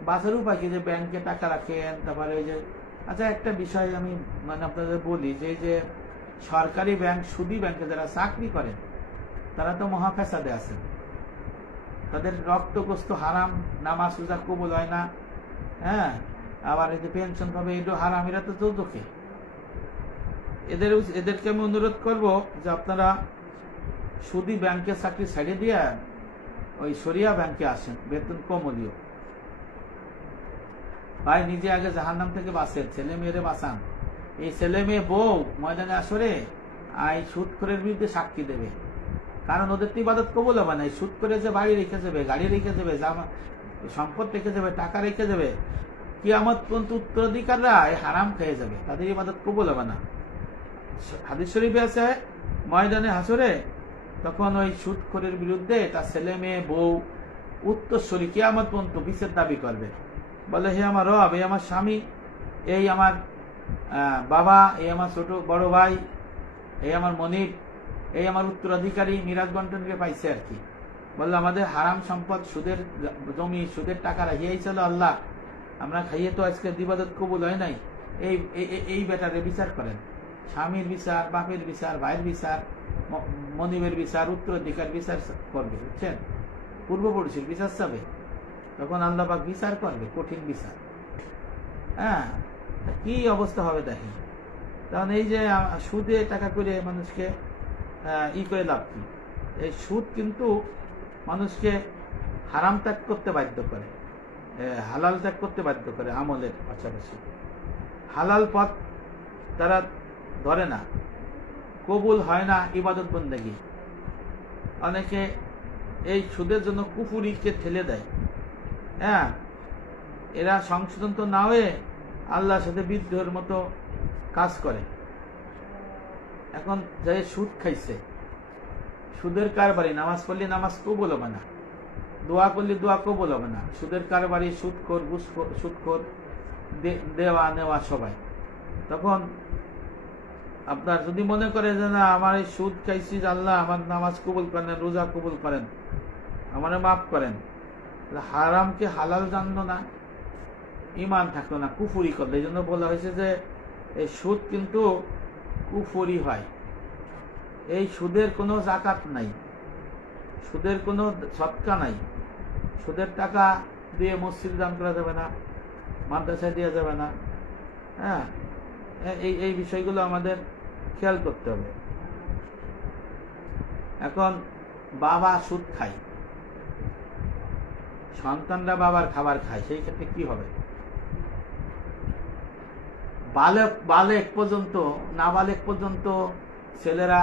বাঁচার উপায় কি? যে ব্যাংকে টাকা রাখেন, তারপরে ওই যে আচ্ছা একটা বিষয় আমি আপনাদের বলি যে সরকারি ব্যাংক, সুদী ব্যাংকে যারা চাকরি করেন তারা তো মহাফেসাদে আছেন। তাদের রক্তগ্রস্ত হারাম, নামাজ রোজা কবুল হয় না, হ্যাঁ, আবার এই যে পেনশন পাবে এটাও হারাম, এরা তো দোজখে। এদেরকে আমি অনুরোধ করব যে আপনারা সুদী ব্যাংকে চাকরি ছেড়ে দিয়ে ওই শরিয়া ব্যাংকে আসেন, বেতন কমলীয়। ভাই নিজে আগে জাহান্নাম থেকে বাঁচেন, ছেলে মেয়েরে বাঁচান। এই ছেলে মেয়ে বউ ময়দানে আসরে এই সুদখোরের বিরুদ্ধে সাক্ষী দেবে, কারণ ওদের তো ইবাদত কবুল হবে না। এই সুদ করে যে বাড়ি রেখে যাবে, গাড়ি রেখে যাবে, সম্পদ রেখে যাবে, টাকা রেখে যাবে, কিয়ামত পর্যন্ত উত্তরাধিকাররা এই হারাম খেয়ে যাবে, তাদের ইবাদত কবুল হবে না। হাদিস শরীফে আছে ময়দানে হাসরে তখন ওই সুদখোরের বিরুদ্ধে তার ছেলে মেয়ে বউ উত্তরসূরি কিয়ামত পর্যন্ত বিচার দাবি করবে। বলে, হে আমার রব, এই আমার স্বামী, এই আমার বাবা, এই আমার ছোট বড় ভাই, এই আমার মনিব, এই আমার উত্তরাধিকারী মিরাজ বন্টনকে পাইছে আর কি। বললো আমাদের হারাম সম্পদ, সুদের জমি, সুদের টাকা রাখিয়েছিল আল্লাহ, আমরা খাইয়ে তো আজকে ইবাদত কবুল হয় নাই। এই বেটারে বিচার করেন। স্বামীর বিচার, বাপের বিচার, ভাইয়ের বিচার, মনিবের বিচার, উত্তরাধিকার বিচার করবে, বুঝছেন? পূর্বপুরুষের বিচার চাবে, তখন আল্লাহ পাক বিচার করবে, কঠিন বিচার। হ্যাঁ, কি অবস্থা হবে দেখেন। তখন এই যে সুদে টাকা করে মানুষকে করে লাভ কি? এই সুদ কিন্তু মানুষকে হারাম ত্যাগ করতে বাধ্য করে, হালাল ত্যাগ করতে বাধ্য করে। আমলের পাশাপাশি হালাল পথ তারা ধরে না, কবুল হয় না ইবাদত বন্দেগী। অনেকে এই সুদের জন্য কুফুরিকে ঠেলে দেয়। হ্যাঁ, এরা সংশোধন তো না হয়ে আল্লাহর সাথে বিদ্রোহের মতো কাজ করে। এখন যাই সুদ খাইছে, সুদের কারবারি, নামাজ পড়লে নামাজ কবুল হবে না, দোয়া করলে দোয়া কবুল হবে না। সুদের কারবারি, সুদখোর, সুদখোর, দেওয়া নেওয়া সবাই। তখন আপনার যদি মনে করে যে না আমার এই সুদ খাইছি, আল্লাহ আমার নামাজ কবুল করেন, রোজা কবুল করেন, আমারে মাফ করেন, হারামকে হালাল জানলো না, ইমান থাকলো না, কুফুরি করলো। এই জন্য বলা হয়েছে যে এই সুদ কিন্তু কুফুরি হয়। এই সুদের কোনো যাকাত নাই, সুদের কোনো সদকা নাই, সুদের টাকা দিয়ে মসজিদ দান করা যাবে না, মাদ্রাসায় দেওয়া যাবে না। হ্যাঁ, এই বিষয়গুলো আমাদের খেয়াল করতে হবে। এখন বাবা সুদ খায়, সন্তানরা বাবার খাবার খায়, সেই ক্ষেত্রে কি হবে? বালেক পর্যন্ত, নাবালেক পর্যন্ত ছেলেরা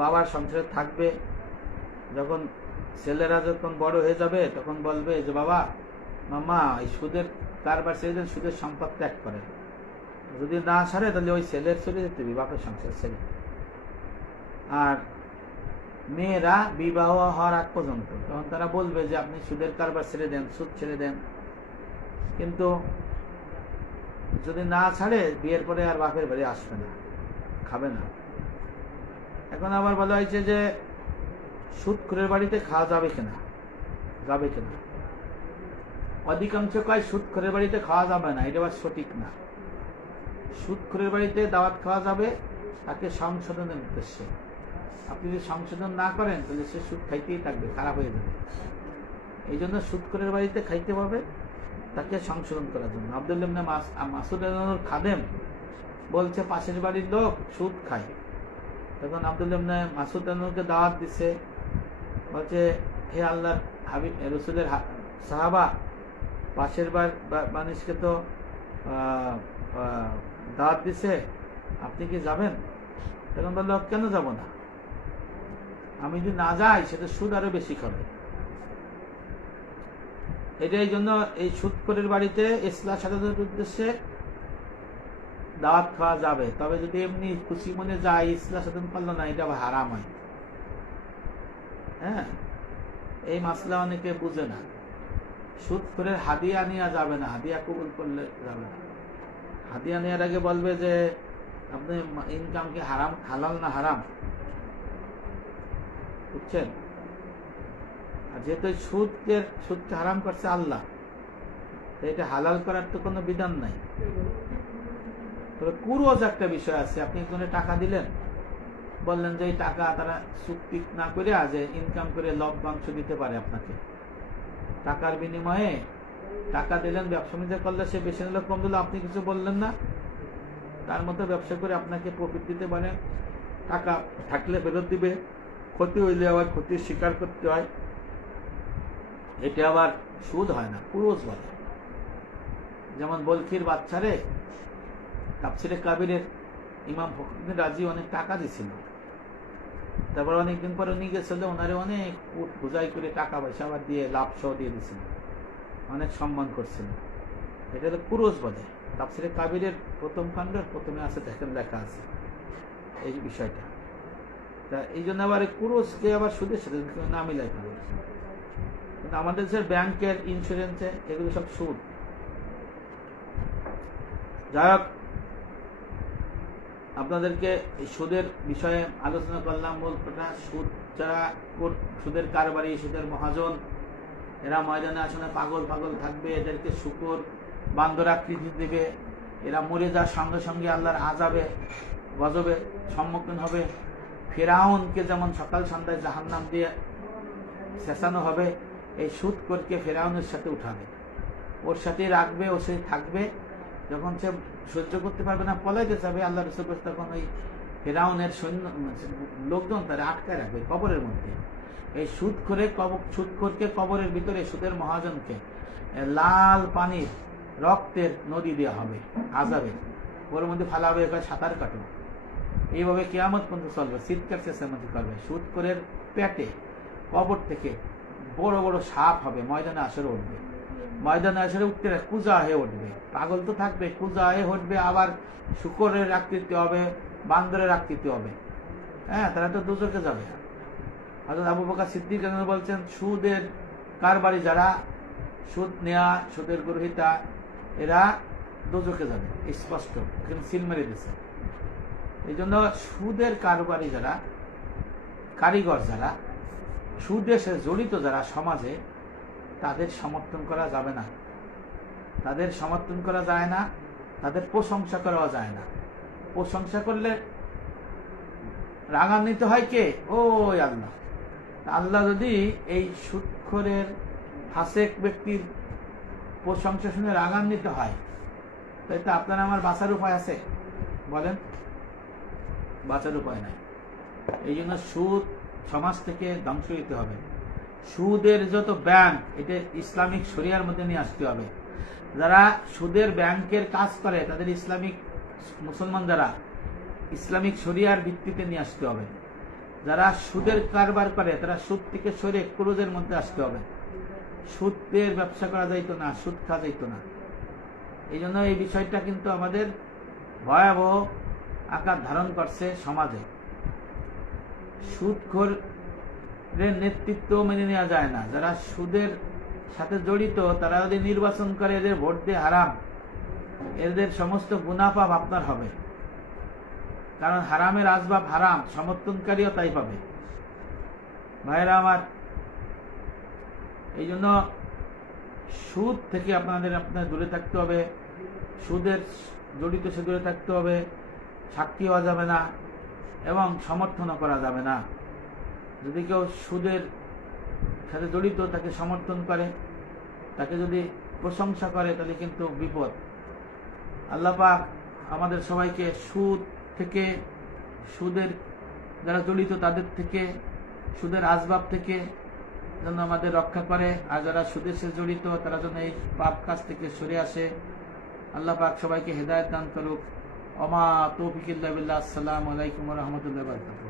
বাবার সংসারে থাকবে। যখন ছেলেরা যখন বড় হয়ে যাবে তখন বলবে যে বাবা, মামা এই সুদের কারবার ছেড়ে দেন, সুদের সম্পদ ত্যাগ করেন। যদি না সারে তাহলে ওই ছেলের চলে যেতে হবে, বাপের সংসার ছেলে। আর মেয়েরা বিবাহ হওয়ার আগ পর্যন্ত তখন তারা বলবে যে আপনি সুদের কারবার ছেড়ে দেন, সুদ ছেড়ে দেন। কিন্তু যদি না ছাড়ে বিয়ের পরে আর বাপের বাড়ি আসবে না, খাবে না। এখন আবার বলা হয়েছে যে সুদখোরের বাড়িতে খাওয়া যাবে কিনা, যাবে কিনা। অধিকাংশ কয় সুদখোরের বাড়িতে খাওয়া যাবে না, এটা আবার সঠিক না। সুদখোরের বাড়িতে দাওয়াত খাওয়া যাবে তাকে সংশোধনের উদ্দেশ্যে। আপনি যদি সংশোধন না করেন তাহলে সে সুদ খাইতেই থাকবে, খারাপ হয়ে যাবে। এই জন্য সুদখোরের বাড়িতে খাইতে হবে, তাকে সংশোধন করার জন্য। আব্দুল্লাহ ইবনে মাসউদ রাদিয়াল্লাহু আনহুর খাদেম বলছে পাশের বাড়ির লোক সুদ খায়। তখন আব্দুল্লাহ ইবনে মাসউদ রাদিয়াল্লাহু আনহুকে দাওয়াত দিছে, বলছে হে আল্লাহর হাবিব রাসূলের সাহাবা, পাশের মানুষকে তো দাওয়াত দিছে, আপনি কি যাবেন? তখন বলল কেন যাব না, আমি যদি না যাই সেটা সুদ আরো বেশি খাবে। এটাই জন্য এই সুদখোরের বাড়িতে ইসলাহ সাধনের উদ্দেশ্যে দাওয়াত খাওয়া যাবে, তবে যদি এমনি খুশি মনে যায় ইসলাহ সাধন করলো না, এটা হারাম হয়। হ্যাঁ, এই মাসলা অনেকে বুঝে না। সুদখোরের হাদিয়া নেওয়া যাবে না, হাদিয়া কবুল করলে যাবে না। হাদিয়া নেওয়ার আগে বলবে যে আপনি ইনকাম কি হারাম, হালাল না হারাম, বুঝছেন? আর যেহেতু সুদকে হারাম করছে আল্লাহ, এটা হালাল করার তো কোনো বিধান নাই। তবে কুরজ একটা বিষয় আছে, আপনি একজনের টাকা দিলেন, বললেন যে এই টাকা তারা চুক্তি না করে আজ ইনকাম করে লভ্যাংশ দিতে পারে আপনাকে, টাকার বিনিময়ে টাকা দিলেন, ব্যবসা বাণিজ্য করলে সে বেশি নিল কম দিল, আপনি কিছু বললেন না, তার মতো ব্যবসা করে আপনাকে প্রফিট দিতে পারে, টাকা থাকলে ফেরত দিবে, ক্ষতি হইলে আবার ক্ষতির স্বীকার করতে হয়, এটা আবার সুদ হয় না, কুরজ বলে। যেমন বলখির বাচ্চারে তাফসিরে কাবিরের ইমাম ফখরুদ্দিন রাজি অনেক টাকা দিছিল, তারপর অনেকদিন পরে উনি গেছিল, ওনারে অনেক বোঝাই করে টাকা পয়সা আবার দিয়ে লাভ সহ দিয়ে দিছিল, অনেক সম্মান করছিল। এটা হলো কুরজ বলে। তাফসিরে কাবিরের প্রথম খণ্ডের প্রথমে আছে, দেখেন লেখা আছে এই বিষয়টা। তা এই জন্য আবার কুরজকে আবার সুদের সাথে না মিলাই ফেলে। কিন্তু আমাদের যে ব্যাংকের, ইন্স্যুরেন্সে, এগুলো সব সুদ। যাই হোক, আপনাদেরকে এই সুদের বিষয়ে আলোচনা করলাম। মূল কথা, সুদ যারা সুদের কারবারি, সুদের মহাজন, এরা ময়দানে আসলে পাগল পাগল থাকবে, এদেরকে শুকর বান্দর আকৃতি দেবে, এরা মরে যাওয়ার সঙ্গে সঙ্গে আল্লাহর আযাবে গজবে সম্মুখীন হবে। ফেরাউনকে যেমন সকাল সন্ধ্যায় জাহান্নাম দিয়ে শেষানো হবে, এই সুদখোরকে ফেরাউনের সাথে উঠাবে, ওর সাথে রাখবে, ওর সাথে থাকবে। যখন সে সহ্য করতে পারবে না, পলাইতে যাবে, আল্লাহ রাসূল তখন ওই ফেরাউনের সৈন্য লোকজন তারা আটকায় রাখবে কবরের মধ্যে। এই সুদখোরকে কবরের ভিতরে, সুদের মহাজনকে লাল পানির রক্তের নদী দেওয়া হবে আযাবে, ওর মধ্যে ফালাবে, সাঁতার কাটো, এইভাবে কিয়ামত পর্যন্ত চলবে, চিৎকার চেঁচামেচি করবে। সুদখোরের পেটে কবর থেকে বড় বড় সাপ হবে, ময়দানে আসরে উঠবে, ময়দানে আসরে উঠতে কুজা হয়ে উঠবে, পাগল তো থাকবে, কুজা হয়ে উঠবে, আবার শুকরের আকৃতি হবে, বান্দরের আকৃতি হবে। হ্যাঁ, তারা তো দুজকে যাবে। হযরত আবু বকর সিদ্দিক রাদিয়াল্লাহু আনহু বলছেন, সুদের কারবারি যারা, সুদ নেয়া, সুদের গ্রহীতা, এরা দুজকে যাবে, স্পষ্ট, এখানে সিল মেরে দিচ্ছে। এই জন্য সুদের কারবারি যারা, কারিগর যারা, সুদের সাথে জড়িত যারা সমাজে, তাদের সমর্থন করা যাবে না, তাদের সমর্থন করা যায় না, তাদের প্রশংসা করা যায় না। প্রশংসা করলে রাগান্বিত হয় কে? ওই আল্লাহ। আল্লাহ যদি এই সুদখোরের ফাসেক ব্যক্তির প্রশংসা শুনে রাগান্বিত হয়, তাই তো আপনার আমার বাঁচার উপায় আছে? বলেন, বাঁচার উপায় নাই। এই জন্য সুদ সমাজ থেকে ধ্বংস হইতে হবে। সুদের যত ব্যাংক, এটা ইসলামিক শরিয়ার মধ্যে নিয়ে আসতে হবে। যারা সুদের ব্যাংকের কাজ করে, তাদের ইসলামিক, মুসলমান যারা, ইসলামিক শরিয়ার ভিত্তিতে নিয়ে আসতে হবে। যারা সুদের কারবার করে, তারা সুদ থেকে সরে কুরুজের মধ্যে আসতে হবে। সুদের ব্যবসা করা যাইত না, সুদ খাওয়া যাইত না। এই জন্য এই বিষয়টা কিন্তু আমাদের ভয়াবহ আকার ধারণ করছে সমাজে। সুদখোরের নেতৃত্ব মেনে নেওয়া যায় না। যারা সুদের সাথে জড়িত, তারা যদি নির্বাচন করে, এদের ভোট দিয়ে হারাম, এদের সমস্ত গুনাহ-পাপ আপনার হবে। কারণ হারামের আসবাব হারাম, সমর্থনকারীও তাই পাবে। ভাইরা আমার, এই জন্য সুদ থেকে আপনাদের দূরে থাকতে হবে, সুদের জড়িত সে দূরে থাকতে হবে, সাক্ষী হওয়া যাবে না এবং সমর্থনও করা যাবে না। যদি কেউ সুদের সাথে জড়িত, তাকে সমর্থন করে, তাকে যদি প্রশংসা করে তাহলে কিন্তু বিপদ। আল্লাহ পাক আমাদের সবাইকে সুদ থেকে, সুদের যারা জড়িত তাদের থেকে, সুদের আসবাব থেকে যেন আমাদের রক্ষা করে, আর যারা সুদের সাথে জড়িত তারা যেন এই পাপ কাজ থেকে সরে আসে। আল্লাহ পাক সবাইকে হেদায়েত দান করুক। ওমা তৌফিক ইল্লা বিল্লাহ। আসসালামু আলাইকুম ওয়া রাহমাতুল্লাহি ওয়া বারাকাতুহু।